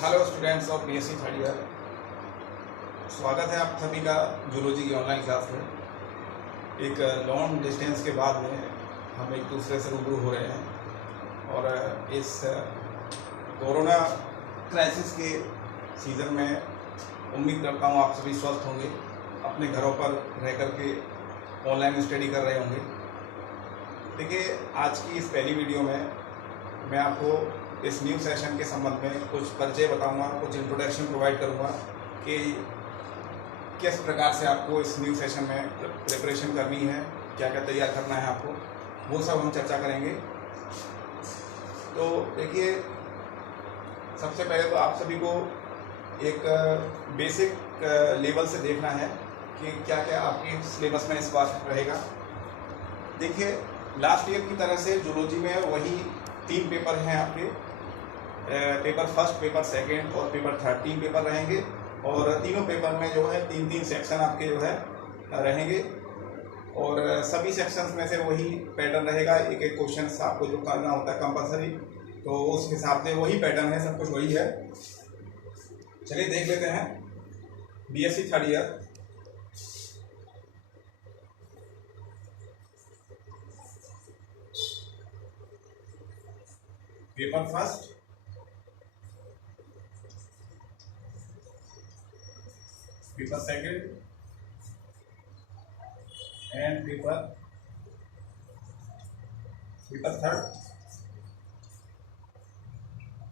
Hello students of BSc third year. स्वागत है आप सभी का जूलॉजी की ऑनलाइन क्लास में। एक लॉन्ग डिस्टेंस के बाद में हम एक दूसरे से रूबरू हो रहे हैं और इस कोरोना क्राइसिस के सीज़न में उम्मीद करता हूँ आप सभी स्वस्थ होंगे, अपने घरों पर रह कर के ऑनलाइन स्टडी कर रहे होंगे। देखिए, आज की इस पहली वीडियो में मैं आपको इस न्यू सेशन के संबंध में कुछ परिचय बताऊंगा, कुछ इंट्रोडक्शन प्रोवाइड करूंगा कि किस प्रकार से आपको इस न्यू सेशन में प्रिपरेशन करनी है, क्या क्या तैयार करना है आपको, वो सब हम चर्चा करेंगे। तो देखिए, सबसे पहले तो आप सभी को एक बेसिक लेवल से देखना है कि क्या क्या आपके सिलेबस में इस बार रहेगा। देखिए, लास्ट ईयर की तरह से जूलॉजी में वही 3 पेपर हैं आपके, पेपर फर्स्ट, पेपर सेकंड और पेपर थर्ड। 3 पेपर रहेंगे और तीनों पेपर में जो है 3-3 सेक्शन आपके जो है रहेंगे और सभी सेक्शंस में से वही पैटर्न रहेगा। एक एक क्वेश्चन आपको जो करना होता है कंपलसरी, तो उस हिसाब से वही पैटर्न है, सब कुछ वही है। चलिए देख लेते हैं। BSc third year, paper first, paper second and paper third.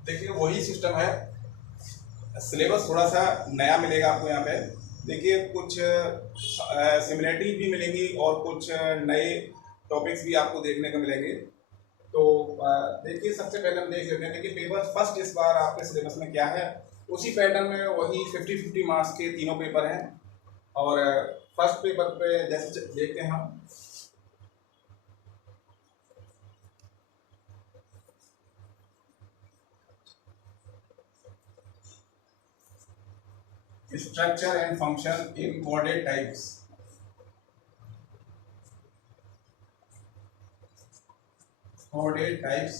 देखिए, वही सिस्टम है। सिलेबस थोड़ा सा नया मिलेगा आपको यहाँ पे। देखिए, कुछ सिमिलरिटी भी मिलेंगी और कुछ नए टॉपिक्स भी आपको देखने को मिलेंगे। तो देखिए, सबसे पहले हम देख लेते हैं। देखिए, पेपर फर्स्ट इस बार आपके सिलेबस में क्या है, उसी पैटर्न में वही 50-50 मार्क्स के तीनों पेपर हैं। और फर्स्ट पेपर पे जैसे देखते हैं हम, structure and function in coordinate types. Coordinate types,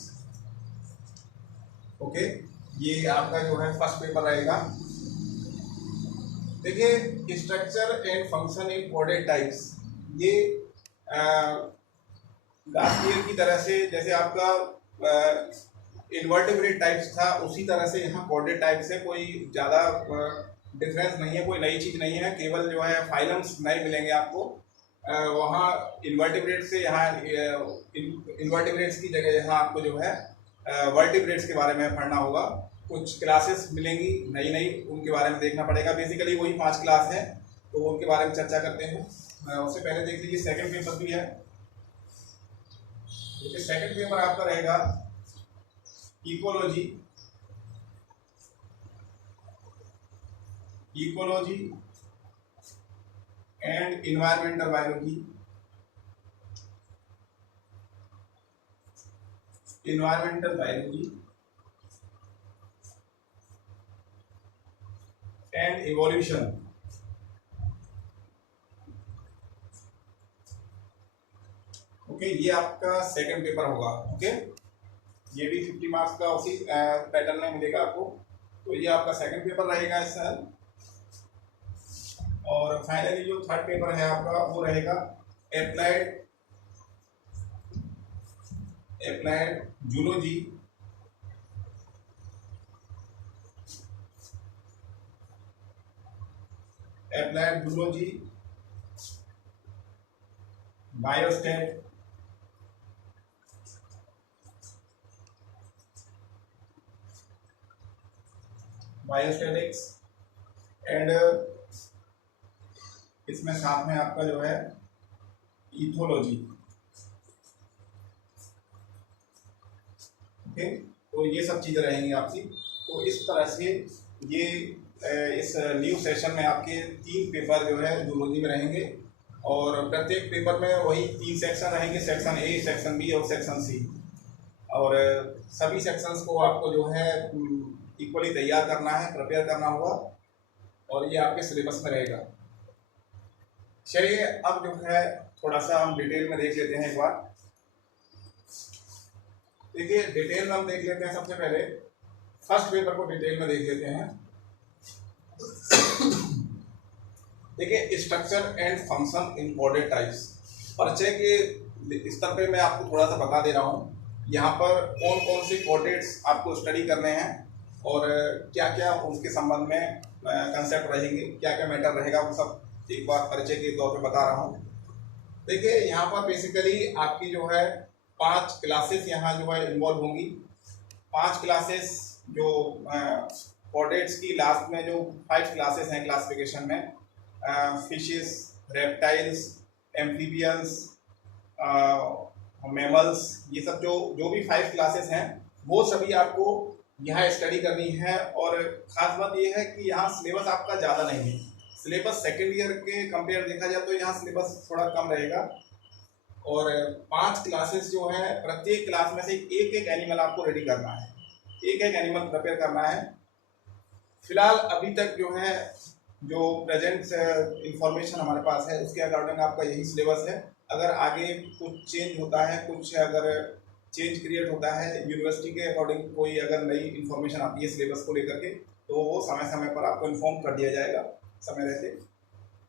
okay, ये आपका जो है फर्स्ट पेपर रहेगा। देखिए, structure and function in coordinate types, ये लास्ट ईयर की तरह से जैसे आपका इन्वर्टिब्रेट टाइप्स था, उसी तरह से यहाँ कोऑर्डिनेट टाइप से कोई ज़्यादा डिफरेंस नहीं है, कोई नई चीज़ नहीं है। केवल जो है फाइलम्स नए मिलेंगे आपको। वहाँ इन्वर्टिब्रेट से यहाँ इन्वर्टिब्रेट्स की जगह यहाँ आपको जो है वर्टिब्रेट्स के बारे में पढ़ना होगा। कुछ क्लासेस मिलेंगी नई नई, उनके बारे में देखना पड़ेगा। बेसिकली वही 5 क्लास है, तो उनके बारे में चर्चा करते हैं। उससे पहले देख लीजिए, सेकंड पेपर भी है। देखिए, सेकंड पेपर आपका रहेगा ecology, ecology and environmental biology, environmental biology and evolution. Okay, ये आपका सेकंड पेपर होगा। ओके, ये भी 50 मार्क्स का उसी पैटर्न में मिलेगा आपको। तो ये आपका सेकंड पेपर रहेगा इस साल। और फाइनली जो थर्ड पेपर है आपका, वो रहेगा applied zoology Biostadt biostatics and इसमें साथ में आपका जो है इथोलॉजी। ओके, तो ये सब चीज़ें रहेंगी आपकी। तो इस तरह से ये इस न्यू सेशन में आपके 3 पेपर जो है जूलॉजी में रहेंगे और प्रत्येक पेपर में वही 3 सेक्शन रहेंगे, सेक्शन ए, सेक्शन बी और सेक्शन सी। और सभी सेक्शंस को आपको जो है इक्वली तैयार करना है, प्रिपेयर करना होगा और ये आपके सिलेबस में रहेगा। चलिए, अब जो है थोड़ा सा हम डिटेल में देख लेते हैं एक बार। देखिए डिटेल में हम देख लेते हैं। सबसे पहले फर्स्ट पेपर को डिटेल में देख लेते हैं। देखिए, structure and function in coded types. परिचय के स्तर पे मैं आपको थोड़ा सा बता दे रहा हूँ यहाँ पर कौन कौन से कोडेड्स आपको स्टडी करने हैं और क्या क्या उसके संबंध में कंसेप्ट रहेंगे, क्या क्या मैटर रहेगा, वो सब एक बार परिचय के तौर पे बता रहा हूँ। देखिए, यहाँ पर बेसिकली आपकी जो है 5 क्लासेस यहाँ जो है इन्वॉल्व होंगी। 5 क्लासेस जो कोडेड्स की लास्ट में जो 5 क्लासेस हैं क्लासिफिकेशन में, फिशेस, रेप्टाइल्स, एम्फीबियंस, मैमल्स, ये सब जो भी 5 क्लासेस हैं वो सभी आपको यहाँ स्टडी करनी है। और ख़ास बात ये है कि यहाँ सिलेबस आपका ज़्यादा नहीं है। सिलेबस सेकेंड ईयर के कंपेयर देखा जाए तो यहाँ सिलेबस थोड़ा कम रहेगा। और 5 क्लासेस जो है, प्रत्येक क्लास में से एक एक एनिमल आपको रेडी करना है, एक एक एनिमल प्रिपेयर करना है। फिलहाल अभी तक जो है जो प्रेजेंट इंफॉर्मेशन हमारे पास है उसके अकॉर्डिंग आपका यही सिलेबस है। अगर आगे कुछ चेंज होता है, कुछ अगर चेंज क्रिएट होता है यूनिवर्सिटी के अकॉर्डिंग, कोई अगर नई इन्फॉर्मेशन आती है सिलेबस को लेकर के, तो वो समय समय पर आपको इन्फॉर्म कर दिया जाएगा समय रहते।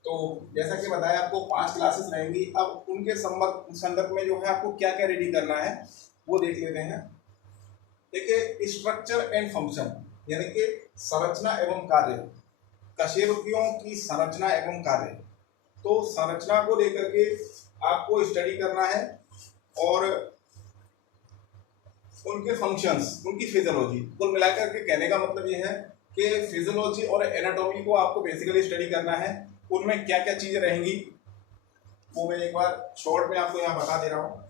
तो जैसा कि बताया, आपको 5 क्लासेस रहेंगी। अब उनके संदर्भ में जो है आपको क्या क्या रेडी करना है वो देख लेते हैं। देखिए, स्ट्रक्चर एंड फंक्शन यानी कि संरचना एवं कार्य, कशेरुकियों की संरचना एवं कार्य। तो संरचना को लेकर के आपको स्टडी करना है और उनके फंक्शंस, उनकी फिजियोलॉजी। कुल मिलाकर के कहने का मतलब ये है कि फिजियोलॉजी और एनाटॉमी को आपको बेसिकली स्टडी करना है। उनमें क्या क्या चीजें रहेंगी वो मैं एक बार शॉर्ट में आपको यहाँ बता दे रहा हूँ।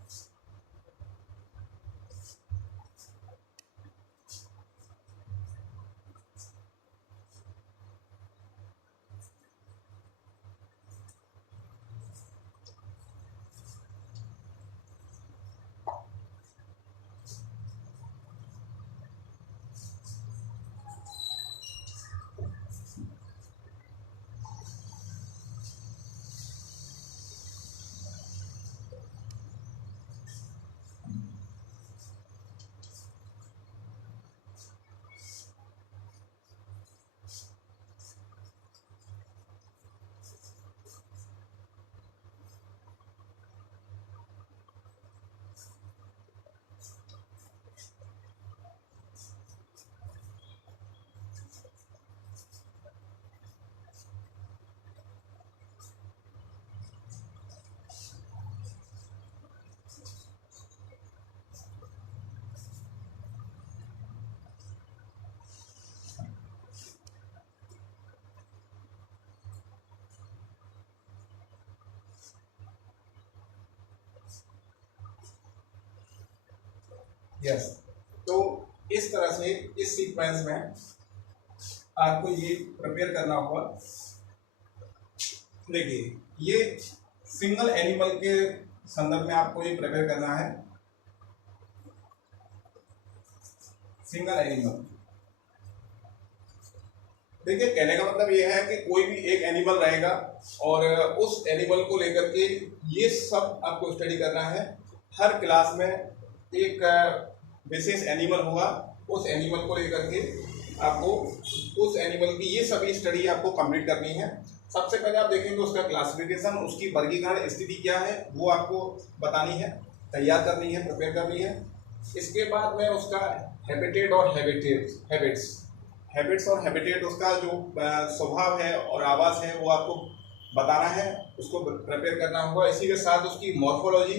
यस, तो इस तरह से इस सीक्वेंस में आपको ये प्रिपेयर करना होगा। देखिए, ये सिंगल एनिमल के संदर्भ में आपको ये प्रिपेयर करना है। सिंगल एनिमल, देखिए कहने का मतलब ये है कि कोई भी एक एनिमल रहेगा और उस एनिमल को लेकर के ये सब आपको स्टडी करना है। हर क्लास में एक विशेष एनिमल होगा, उस एनिमल को लेकर के आपको उस एनिमल की ये सभी स्टडी आपको कंप्लीट करनी है। सबसे पहले आप देखेंगे उसका क्लासिफिकेशन, उसकी वर्गीकरण स्थिति क्या है वो आपको बतानी है, तैयार करनी है, प्रिपेयर करनी है। इसके बाद में उसका हैबिटेट और हैबिट्स और हैबिटेट, उसका जो स्वभाव है और आवास है वो आपको बताना है, उसको प्रिपेयर करना होगा। इसी के साथ उसकी मॉर्फोलॉजी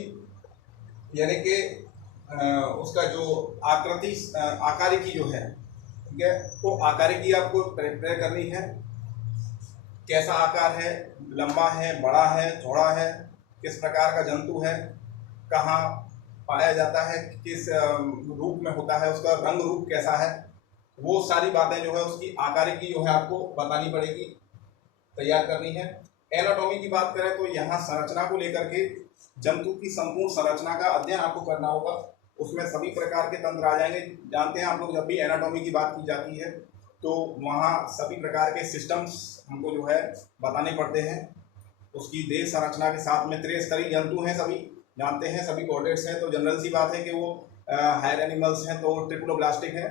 यानी कि उसका जो आकृति आकारिकी जो है, ठीक है, तो आकारिकी आपको प्रिपेयर करनी है। कैसा आकार है, लंबा है, बड़ा है, चौड़ा है, किस प्रकार का जंतु है, कहाँ पाया जाता है, किस रूप में होता है, उसका रंग रूप कैसा है, वो सारी बातें जो है उसकी आकारिकी जो है आपको बतानी पड़ेगी, तैयार करनी है। एनाटॉमी की बात करें तो यहाँ संरचना को लेकर के जंतु की संपूर्ण संरचना का अध्ययन आपको करना होगा। उसमें सभी प्रकार के तंत्र आ जाएंगे। जानते हैं आप लोग, जब भी एनाटॉमी की बात की जाती है तो वहाँ सभी प्रकार के सिस्टम्स हमको जो है बताने पड़ते हैं। उसकी देह संरचना के साथ में त्रिस्तरीय जंतु हैं, सभी जानते हैं, सभी कोर्डेट्स हैं, तो जनरल सी बात है कि वो हायर एनिमल्स हैं तो ट्रिप्लोब्लास्टिक है।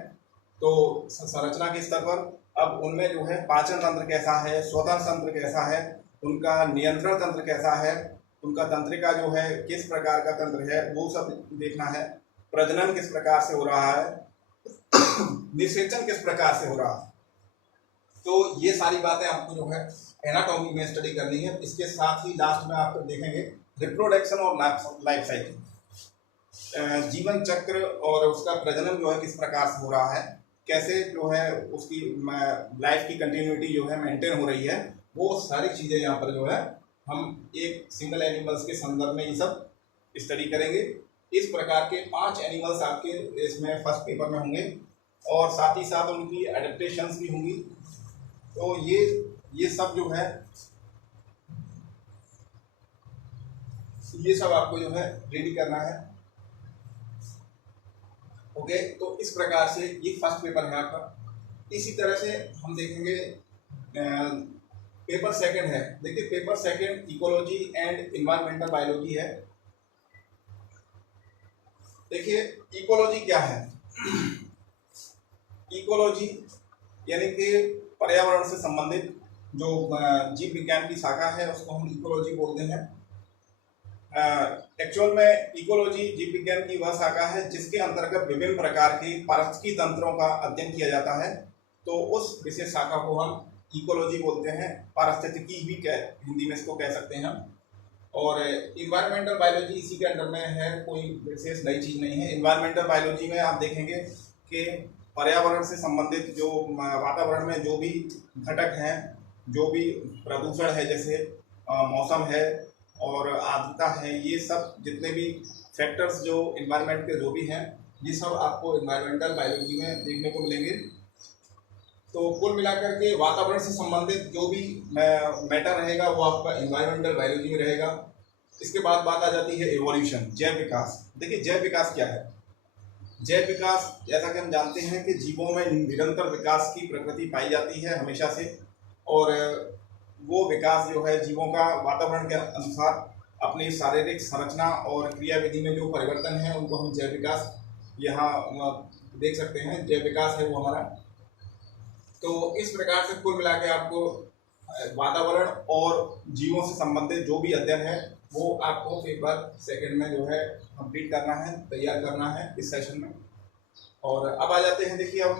तो संरचना के स्तर पर अब उनमें जो है पाचन तंत्र कैसा है, श्वसन तंत्र कैसा है, उनका नियंत्रण तंत्र कैसा है, उनका तंत्रिका जो है किस प्रकार का तंत्र है, वो सब देखना है। प्रजनन किस प्रकार से हो रहा है, निषेचन किस प्रकार से हो रहा है, तो ये सारी बातें आपको जो है एनाटॉमी में स्टडी करनी है। इसके साथ ही लास्ट में आप देखेंगे रिप्रोडक्शन और लाइफ साइकिल, जीवन चक्र और उसका प्रजनन जो है किस प्रकार से हो रहा है, कैसे जो है उसकी लाइफ की कंटिन्यूटी जो है मेंटेन हो रही है, वो सारी चीज़ें यहाँ पर जो है हम एक सिंगल एनिमल्स के संदर्भ में ये सब स्टडी करेंगे। इस प्रकार के 5 एनिमल्स आपके इसमें फर्स्ट पेपर में होंगे और साथ ही साथ उनकी एडेप्टेशंस भी होंगी। तो ये सब जो है ये सब आपको जो है रेडी करना है। ओके, तो इस प्रकार से ये फर्स्ट पेपर है आपका। इसी तरह से हम देखेंगे पेपर सेकंड है। देखिए paper second ecology and environmental biology है। देखिए इकोलॉजी क्या है, इकोलॉजी यानी कि पर्यावरण से संबंधित जो जीव विज्ञान की शाखा है उसको हम इकोलॉजी बोलते हैं। एक्चुअल में इकोलॉजी जीव विज्ञान की वह शाखा है जिसके अंतर्गत विभिन्न प्रकार के पारिस्थितिकी तंत्रों का अध्ययन किया जाता है। तो उस विशेष शाखा को हम इकोलॉजी बोलते हैं, पारिस्थितिकी भी हिंदी में इसको कह सकते हैं हम। और इन्वायरमेंटल बायोलॉजी इसी के अंडर में है, कोई विशेष नई चीज़ नहीं है। इन्वायरमेंटल बायोलॉजी में आप देखेंगे कि पर्यावरण से संबंधित जो वातावरण में जो भी घटक हैं, जो भी प्रदूषण है, जैसे मौसम है और आर्द्रता है, ये सब जितने भी फैक्टर्स जो इन्वायरमेंट के जो भी हैं, ये सब आपको इन्वायरमेंटल बायोलॉजी में देखने को मिलेंगे। तो कुल मिलाकर के वातावरण से संबंधित जो भी मैटर रहेगा वो आपका इन्वायरमेंटल बायोलॉजी में रहेगा। इसके बाद बात आ जाती है एवोल्यूशन, जैव विकास। देखिए जैव विकास क्या है। जैव विकास जैसा कि हम जानते हैं कि जीवों में निरंतर विकास की प्रकृति पाई जाती है हमेशा से, और वो विकास जो है जीवों का वातावरण के अनुसार अपनी शारीरिक संरचना और क्रियाविधि में जो परिवर्तन है उनको हम जैव विकास यहाँ देख सकते हैं। जैव विकास है वो हमारा। तो इस प्रकार से कुल मिला के आपको वातावरण और जीवों से संबंधित जो भी अध्ययन है वो आपको पेपर सेकंड में जो है कंप्लीट करना है, तैयार करना है इस सेशन में। और अब आ जाते हैं, देखिए अब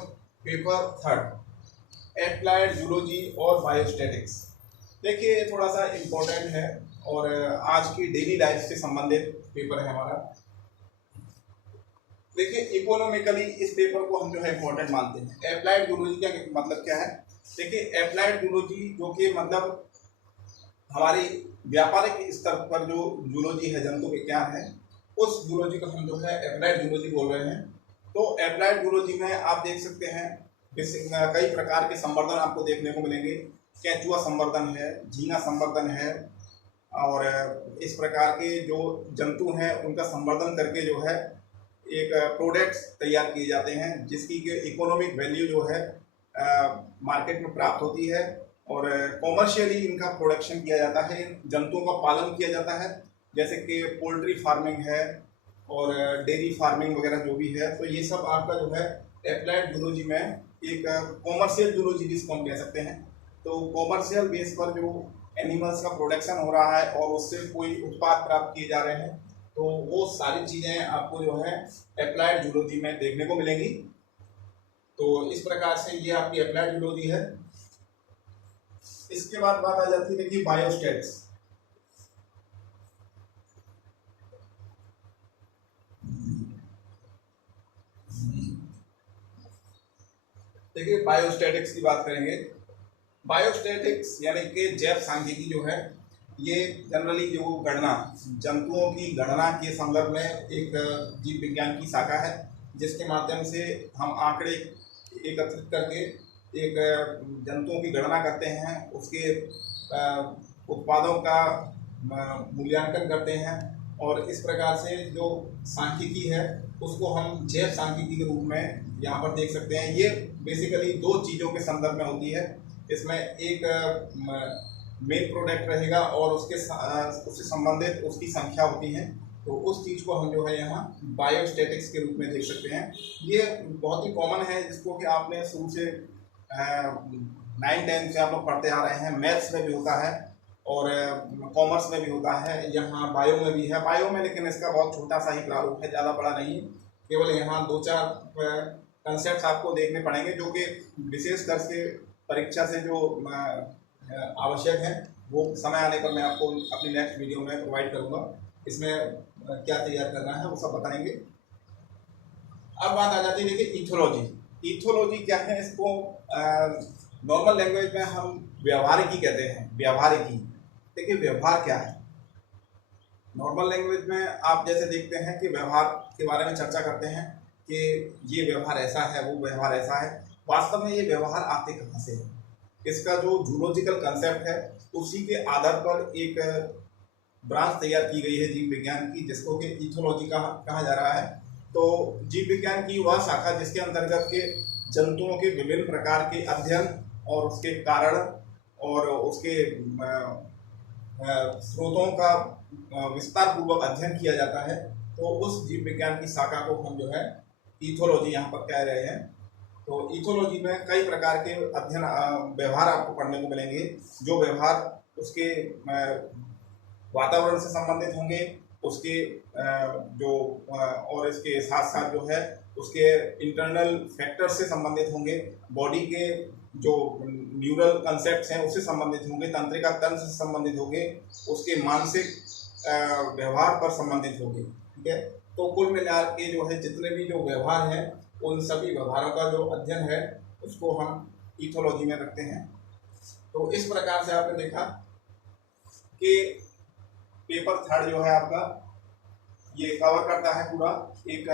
पेपर थर्ड, एप्लाइड जूलॉजी और बायोस्टैटिक्स। देखिए थोड़ा सा इम्पोर्टेंट है और आज की डेली लाइफ से संबंधित पेपर है हमारा। देखिए इकोनॉमिकली इस पेपर को हम जो है इम्पोर्टेंट मानते हैं। एप्लाइड जूलॉजी का मतलब क्या है। देखिए एप्लाइड जूलॉजी जो कि मतलब हमारी व्यापारिक स्तर पर जो जूलॉजी है, जंतु विज्ञान है, उस जूलॉजी को हम जो है एप्लाइड जूलॉजी बोल रहे हैं। तो एप्लाइड जूलॉजी में आप देख सकते हैं कई प्रकार के संवर्धन आपको देखने को मिलेंगे। केंचुआ संवर्धन है, झींगा संवर्धन है, और इस प्रकार के जो जंतु हैं उनका संवर्धन करके जो है एक प्रोडक्ट्स तैयार किए जाते हैं जिसकी इकोनॉमिक वैल्यू जो है मार्केट में प्राप्त होती है, और कॉमर्शियली इनका प्रोडक्शन किया जाता है, जंतुओं का पालन किया जाता है, जैसे कि पोल्ट्री फार्मिंग है और डेयरी फार्मिंग वगैरह जो भी है। तो ये सब आपका जो है एप्लाइड जूलॉजी में एक कॉमर्शियल जूलॉजी जिसको हम कह सकते हैं। तो कॉमर्शियल बेस पर जो एनिमल्स का प्रोडक्शन हो रहा है और उससे कोई उत्पाद प्राप्त किए जा रहे हैं, तो वो सारी चीज़ें आपको जो है एप्लाइड जूलॉजी में देखने को मिलेंगी। तो इस प्रकार से ये आपकी एप्लाइड जूलॉजी है। इसके बाद बात आ जाती है, देखिए बायोस्टैट्स। देखिए बायोस्टैटिक्स की बात करेंगे। बायोस्टैटिक्स यानी कि जैव सांख्यिकी जो है, ये जनरली जो गणना, जंतुओं की गणना के संदर्भ में एक जीव विज्ञान की शाखा है जिसके माध्यम से हम आंकड़े एकत्रित करके एक जंतुओं की गणना करते हैं, उसके उत्पादों का मूल्यांकन करते हैं, और इस प्रकार से जो सांख्यिकी है उसको हम जैव सांख्यिकी के रूप में यहाँ पर देख सकते हैं। ये बेसिकली दो चीज़ों के संदर्भ में होती है। इसमें एक मेन प्रोडक्ट रहेगा और उससे संबंधित उसकी संख्या होती है। तो उस चीज़ को हम जो है यहाँ बायोस्टैटिक्स के रूप में देख सकते हैं। ये बहुत ही कॉमन है, जिसको कि आपने शुरू से 9-10 से आप लोग पढ़ते आ रहे हैं। मैथ्स में भी होता है और कॉमर्स में भी होता है, यहाँ बायो में भी है। बायो में लेकिन इसका बहुत छोटा सा ही प्रारूप है, ज़्यादा बड़ा नहीं है। केवल यहाँ 2-4 कंसेप्ट आपको देखने पड़ेंगे जो कि विशेष कर से परीक्षा से जो आवश्यक है, वो समय आने पर मैं आपको अपनी नेक्स्ट वीडियो में प्रोवाइड करूँगा। इसमें क्या तैयार करना है वो सब बताएंगे। अब बात आ जाती है, देखिए ईथोलॉजी। ईथोलॉजी क्या है? इसको नॉर्मल लैंग्वेज में हम व्यवहारिकी कहते हैं। व्यवहारिकी, देखिए व्यवहार क्या है? नॉर्मल लैंग्वेज में आप जैसे देखते हैं कि व्यवहार के बारे में चर्चा करते हैं कि ये व्यवहार ऐसा है, वो व्यवहार ऐसा है। वास्तव में ये व्यवहार आते कहाँ से है? इसका जो जूलॉजिकल कंसेप्ट है, उसी के आधार पर एक ब्रांच तैयार की गई है जीव विज्ञान की, जिसको कि ईथोलॉजी कहा जा रहा है। तो जीव विज्ञान की वह शाखा जिसके अंतर्गत के जंतुओं के विभिन्न प्रकार के अध्ययन और उसके कारण और उसके स्रोतों का विस्तार पूर्वक अध्ययन किया जाता है, तो उस जीव विज्ञान की शाखा को हम जो है ईथोलॉजी यहाँ पर कह रहे हैं। तो ईथोलॉजी में कई प्रकार के अध्ययन व्यवहार आपको पढ़ने को मिलेंगे, जो व्यवहार उसके वातावरण से संबंधित होंगे, उसके जो और इसके साथ साथ जो है उसके इंटरनल फैक्टर्स से संबंधित होंगे, बॉडी के जो न्यूरल कंसेप्ट्स हैं उससे संबंधित होंगे, तंत्रिका तंत्र से संबंधित होंगे, उसके मानसिक व्यवहार पर संबंधित होंगे। ठीक है, तो कुल मिला के जो है जितने भी जो व्यवहार हैं, उन सभी व्यवहारों का जो अध्ययन है उसको हम ईथोलॉजी में रखते हैं। तो इस प्रकार से आपने देखा कि पेपर 3 जो है आपका ये कवर करता है पूरा एक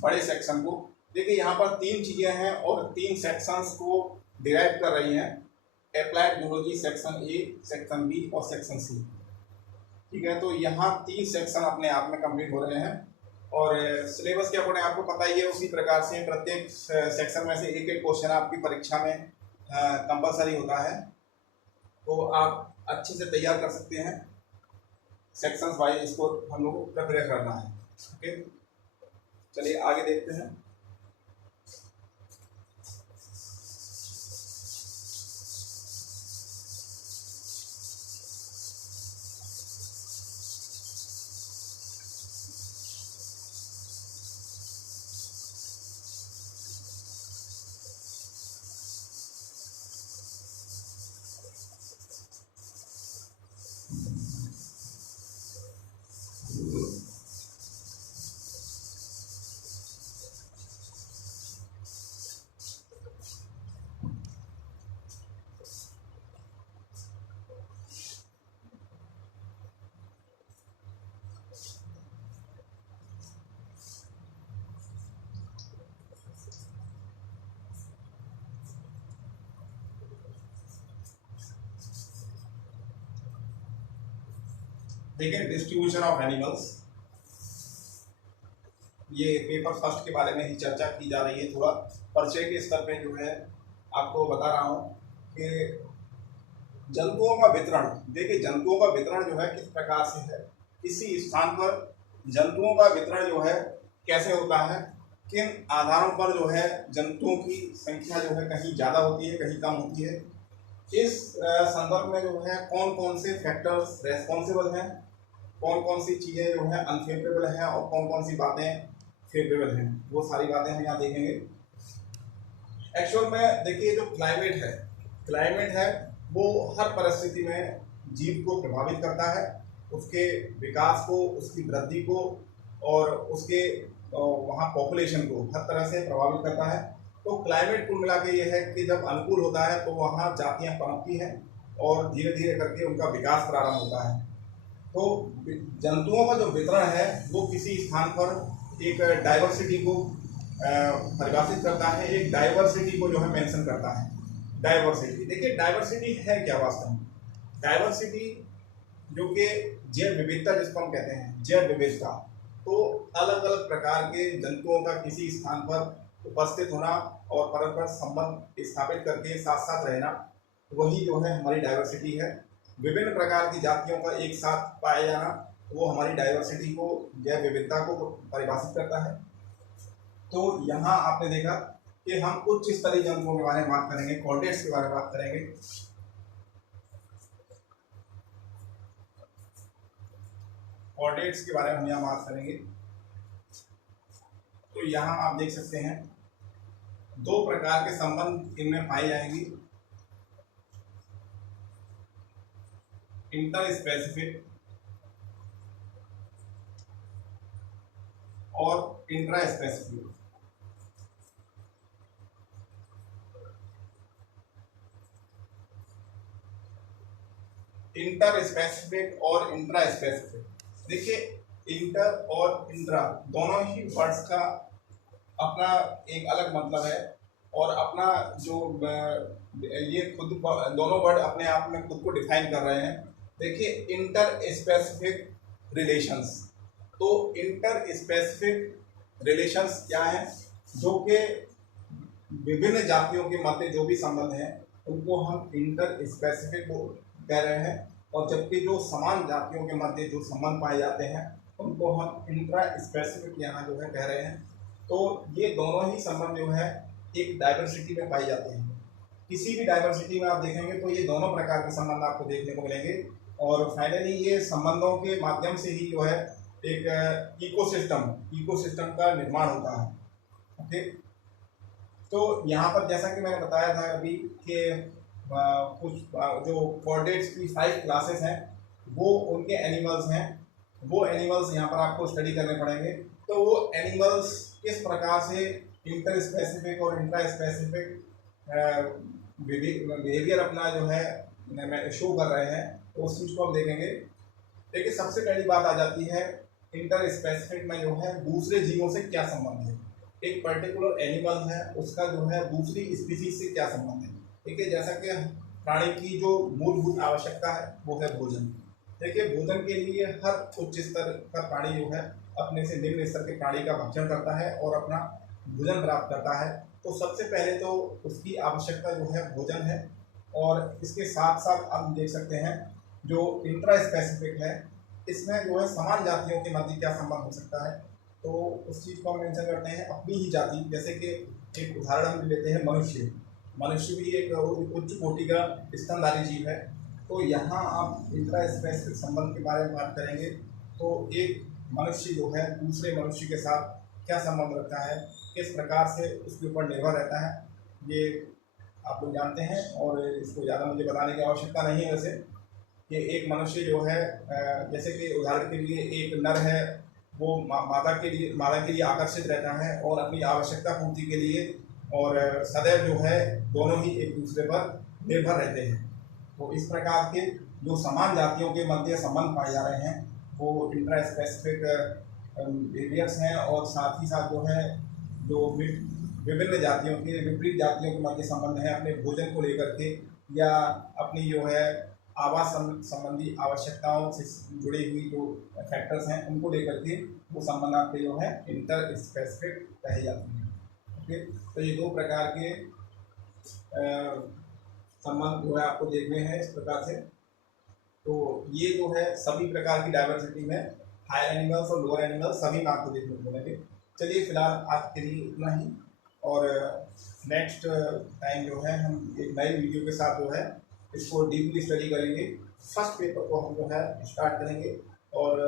बड़े सेक्शन को। देखिए यहाँ पर 3 चीज़ें हैं और 3 सेक्शंस को डिराइव कर रही हैं, applied zoology section A, section B और सेक्शन सी। ठीक है, तो यहाँ 3 सेक्शन अपने आप में कंप्लीट हो रहे हैं और सिलेबस के अकॉर्डिंग आपको पता ही है, उसी प्रकार से प्रत्येक सेक्शन में से एक एक क्वेश्चन आपकी परीक्षा में कंपलसरी होता है, तो आप अच्छे से तैयार कर सकते हैं। सेक्शंस वाइज इसको हम लोग को प्रिपेयर करना है। ओके, चलिए आगे देखते हैं। देखिए डिस्ट्रीब्यूशन ऑफ एनिमल्स, ये पेपर फर्स्ट के बारे में ही चर्चा की जा रही है। थोड़ा परिचय के स्तर पे जो है आपको बता रहा हूँ कि जंतुओं का वितरण, देखिए जंतुओं का वितरण जो है किस प्रकार से है, किसी स्थान पर जंतुओं का वितरण जो है कैसे होता है, किन आधारों पर जो है जंतुओं की संख्या जो है कहीं ज़्यादा होती है कहीं कम होती है, इस संदर्भ में जो है कौन कौन से फैक्टर्स रेस्पॉन्सिबल हैं, कौन कौन सी चीज़ें जो है अनफेवरेबल हैं और कौन कौन सी बातें फेवरेबल हैं, वो सारी बातें हम यहाँ देखेंगे। एक्चुअल में देखिए जो क्लाइमेट है वो हर परिस्थिति में जीव को प्रभावित करता है, उसके विकास को, उसकी वृद्धि को और उसके वहाँ पॉपुलेशन को हर तरह से प्रभावित करता है। तो क्लाइमेट कुल मिला के ये है कि जब अनुकूल होता है तो वहाँ जातियाँ पनपती हैं और धीरे धीरे करके उनका विकास प्रारंभ होता है। तो जंतुओं का जो वितरण है वो किसी स्थान पर एक डाइवर्सिटी को परिभाषित करता है, एक डाइवर्सिटी को जो है मेंशन करता है। डाइवर्सिटी, देखिए डाइवर्सिटी है क्या वास्तव में? डाइवर्सिटी जो कि जैव विविधता जिसको हम कहते हैं, जैव विविधता, तो अलग अलग प्रकार के जंतुओं का किसी स्थान पर उपस्थित होना और परस्पर संबंध स्थापित करके साथ साथ रहना, वही जो है हमारी डाइवर्सिटी है। विभिन्न प्रकार की जातियों का एक साथ पाया जाना, वो हमारी डाइवर्सिटी को, जैव विविधता को परिभाषित करता है। तो यहाँ आपने देखा कि हम उच्च स्तरीय जंतुओं के बारे में बात करेंगे, कॉर्डेट्स के बारे में बात करेंगे। कॉर्डेट्स के बारे में हम यहाँ बात करेंगे। तो यहाँ आप देख सकते हैं दो प्रकार के संबंध इनमें पाई जाएंगी, इंटर स्पेसिफिक और इंट्रा स्पेसिफिक। इंटर स्पेसिफिक और इंट्रा स्पेसिफिक, देखिए इंटर और इंट्रा दोनों ही वर्ड्स का अपना एक अलग मतलब है और अपना जो ये खुद दोनों वर्ड अपने आप में खुद को डिफाइन कर रहे हैं। देखिए इंटर स्पेसिफिक रिलेशंस, तो इंटर स्पेसिफिक रिलेशंस क्या है, जो कि विभिन्न जातियों के मध्य जो भी संबंध हैं उनको हम इंटर स्पेसिफिक कह रहे हैं, और जबकि जो समान जातियों के मध्य जो संबंध पाए जाते हैं उनको हम इंट्रा स्पेसिफिक यहाँ जो है कह रहे हैं। तो ये दोनों ही संबंध जो है एक डाइवर्सिटी में पाए जाते हैं। किसी भी डाइवर्सिटी में आप देखेंगे तो ये दोनों प्रकार के संबंध आपको देखने को मिलेंगे, और फाइनली ये संबंधों के माध्यम से ही जो है एक इकोसिस्टम का निर्माण होता है। ओके, तो यहाँ पर जैसा कि मैंने बताया था अभी कि कुछ जो कॉर्डेट्स की 5 क्लासेस हैं वो उनके एनिमल्स हैं, वो एनिमल्स यहाँ पर आपको स्टडी करने पड़ेंगे। तो वो एनिमल्स किस प्रकार से इंटर स्पेसिफिक और इंट्रा स्पेसिफिक बिहेवियर अपना जो है शो कर रहे हैं, तो उस चीज़ को हम देखेंगे। देखिए सबसे पहली बात आ जाती है इंटर स्पेसिफिक में जो है दूसरे जीवों से क्या संबंध है। एक पर्टिकुलर एनिमल है उसका जो है दूसरी स्पीसीज से क्या संबंध है। देखिए जैसा कि प्राणी की जो मूलभूत आवश्यकता है वो है भोजन। देखिए भोजन के लिए हर उच्च स्तर का प्राणी जो है अपने से निम्न स्तर के प्राणी का भक्षण करता है और अपना भोजन प्राप्त करता है। तो सबसे पहले तो उसकी आवश्यकता जो है भोजन है, और इसके साथ साथ आप देख सकते हैं जो इंट्रा स्पेसिफिक है इसमें जो है समान जातियों के मध्य क्या संबंध हो सकता है। तो उस चीज़ को हम मेंशन करते हैं अपनी ही जाति। जैसे कि एक उदाहरण हम लेते हैं मनुष्य भी एक उच्च कोटि का स्तनधारी जीव है। तो यहाँ आप इंट्रा स्पेसिफिक संबंध के बारे में बात करेंगे तो एक मनुष्य जो है दूसरे मनुष्य के साथ क्या संबंध रखता है, किस प्रकार से उसके ऊपर निर्भर रहता है, ये आप लोग जानते हैं और इसको ज़्यादा मुझे बताने की आवश्यकता नहीं है। वैसे कि एक मनुष्य जो है जैसे कि उदाहरण के लिए एक नर है, वो मादा के लिए आकर्षित रहता है और अपनी आवश्यकता पूर्ति के लिए और सदैव जो है दोनों ही एक दूसरे पर निर्भर रहते हैं। तो इस प्रकार के जो समान जातियों के मध्य संबंध पाए जा रहे हैं वो इंट्रा स्पेसिफिक बिहेवियर्स हैं, और साथ ही साथ जो है जो विभिन्न जातियों के विपरीत जातियों के मध्य संबंध है अपने भोजन को लेकर के या अपनी जो है आवास संबंधी आवश्यकताओं से जुड़ी हुई जो फैक्टर्स हैं उनको लेकर के वो संबंध आपके जो है इंटर स्पेसिफिक कहे जाते हैं। ओके, तो ये दो प्रकार के संबंध जो है आपको देखने हैं इस प्रकार से। तो ये जो है सभी प्रकार की डाइवर्सिटी में हायर एनिमल्स और लोअर एनिमल्स सभी में आपको देखने को मिलेंगे। चलिए फिलहाल आज के लिए इतना ही, और नेक्स्ट टाइम जो है हम एक नई वीडियो के साथ जो है इसको डीपली स्टडी करेंगे। फर्स्ट पेपर को हम जो है स्टार्ट करेंगे और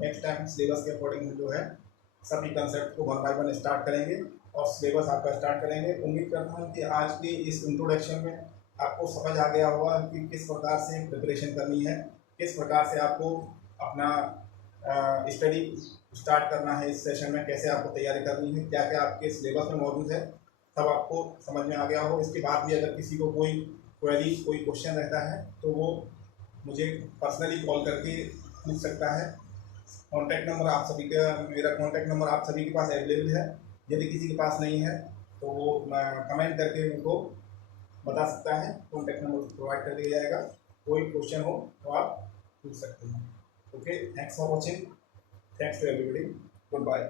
नेक्स्ट टाइम सिलेबस के अकॉर्डिंग जो है सभी कंसेप्ट को 1 by 1 स्टार्ट करेंगे और सिलेबस आपका स्टार्ट करेंगे। उम्मीद करता हूँ कि आज के इस इंट्रोडक्शन में आपको समझ आ गया होगा कि किस प्रकार से प्रिपरेशन करनी है, किस प्रकार से आपको अपना स्टडी स्टार्ट करना है, इस सेशन में कैसे आपको तैयारी करनी है, क्या क्या आपके सिलेबस में मौजूद है, सब आपको समझ में आ गया हो। इसके बाद भी अगर किसी को कोई क्वेरी कोई क्वेश्चन रहता है तो वो मुझे पर्सनली कॉल करके पूछ सकता है। कॉन्टैक्ट नंबर आप सभी का, मेरा कॉन्टैक्ट नंबर आप सभी के पास अवेलेबल है। यदि किसी के पास नहीं है तो वो कमेंट करके उनको बता सकता है, कॉन्टैक्ट नंबर प्रोवाइड कर दिया जाएगा। कोई क्वेश्चन हो तो आप पूछ सकते हैं। Okay, thanks for watching, thanks to everybody, good bye.